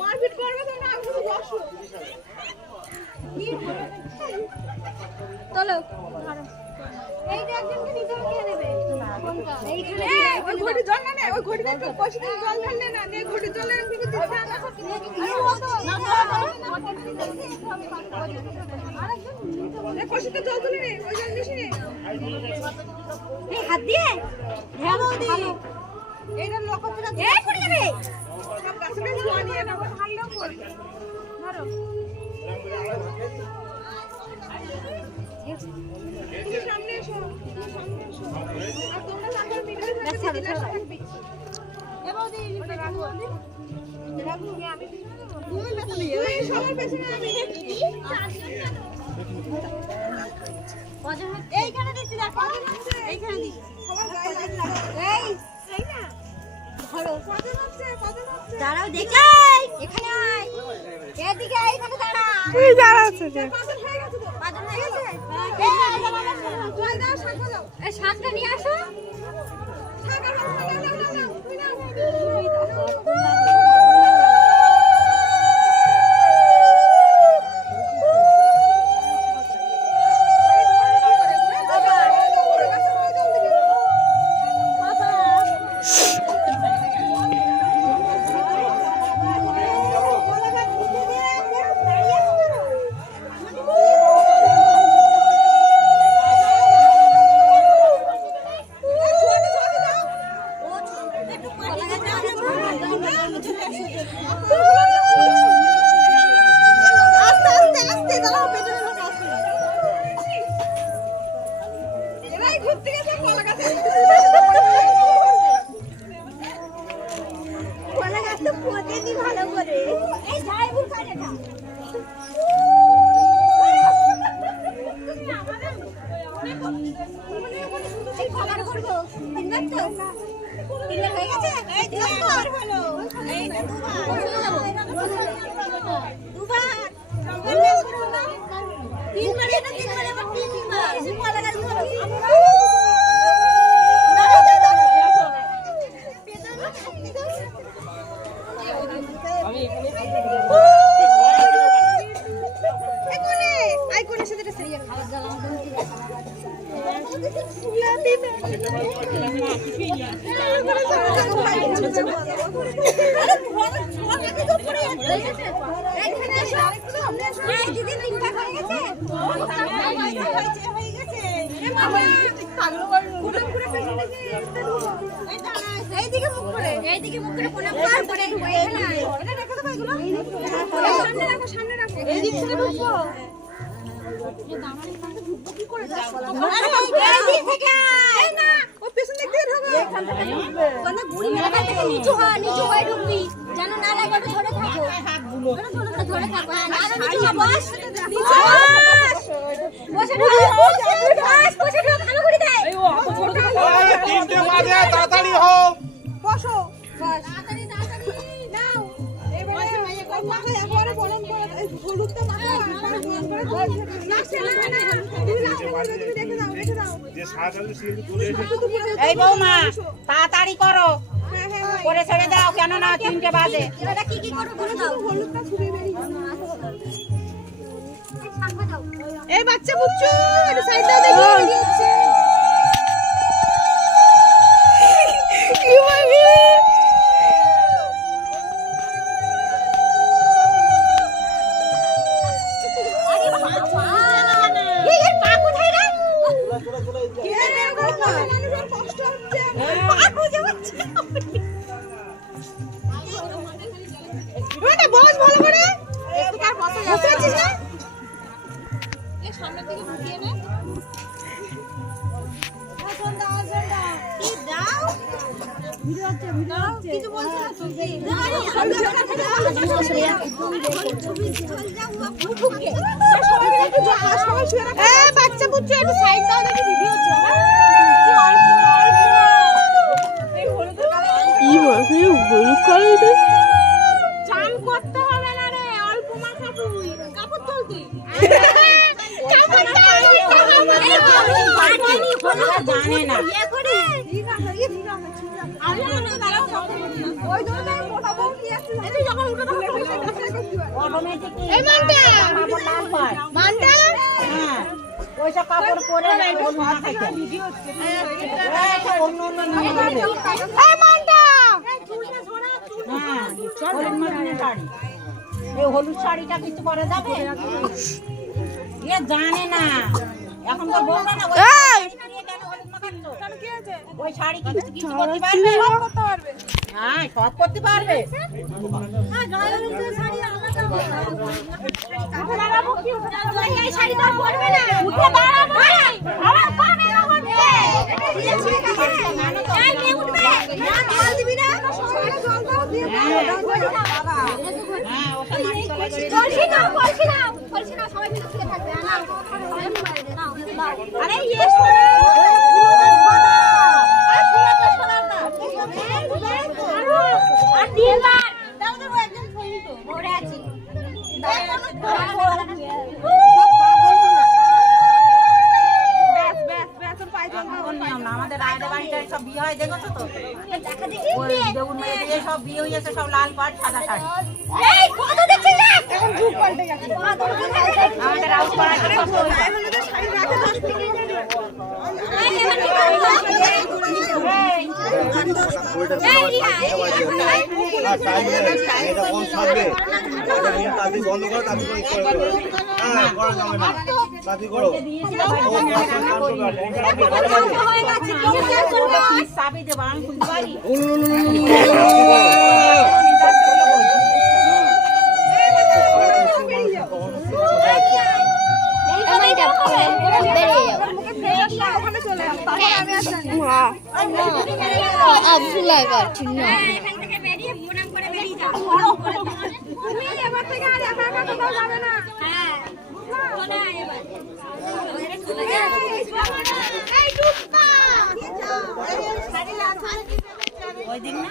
মারপিট করবে তো না শুধু বসো চলো এইটা একজনকে নিতে হবে কে নেবে এইখানে ওই ঘটি জল না ওই ঘটিতে একটু পয়সা দিয়ে জল ঢাললে না নে ঘটি জলের দিকে দিতে না আরেকজন পয়সাতে জল তুলে নে ওই জল নিছি নে এই হাত দিয়ে ঢালো দি এইটা লোকতরা এই পড়ে যাবে সব গাছে জল নিয়ে না ঢাললেও পড়বে ধরো সামনে এসো আর তোমরা সামনে মিলে থাকবে দিলা থাকবে এবারে রাখো রাখো আমি তুমি পেছনে এই সবার পেছনে আমি এইখানে দিচ্ছি দেখো এইখানে দি সবার গায়ে লাগবে এই এই না ধরো কজন হচ্ছে দাঁড়াও দেখি এখানে আয় এদিকে এইখানে দাঁড়া এই দাঁড়া আছে যে পাগল হয়ে গেছে তো পাগল হয়ে গেছে জল দাও শাক দাও এই শাকটা নিয়ে আসো শাক আর নাও তুমি নাও এই বৌমা তাড়াতাড়ি করো করে ছেড়ে দাও কেন না 3টে বাজে কি কি করো বলে দাও হলুদটা ছুঁড়ে বেরিয়ে এই বাচ্চা বুচ্চু একটু সাইডটা দেখি হচ্ছে কি হবে বাচ্চা বুঝছো একটু সাইড দাও দেখি ভিডিও হচ্ছে জানে না হ্যাঁ ওইসব কাপড় পরে অন্য অন্য নিয়ে যাবে। হ্যাঁ হলুদ মাখানো শাড়ি, এই হলুদ শাড়িটা কিছু করা যাবে? এ জানে না এখনকার বউরা না ওই কেন হলুদ মাখাচ্ছো? ওই শাড়ি কি কিছু করতে পারবে? হ্যাঁ সব করতে পারবে। আমাদের রায়দের বাড়িটা সব বিয়ে হয় দেখেছো তো? দেউর মেয়েদের সব বিয়ে হয়েছে, সব লাল পাট সাদা শাড়ি। আমাদের রাউত পাড়াটা সব চাবি দেবো আমি খুলতে পারি। ওই দিন না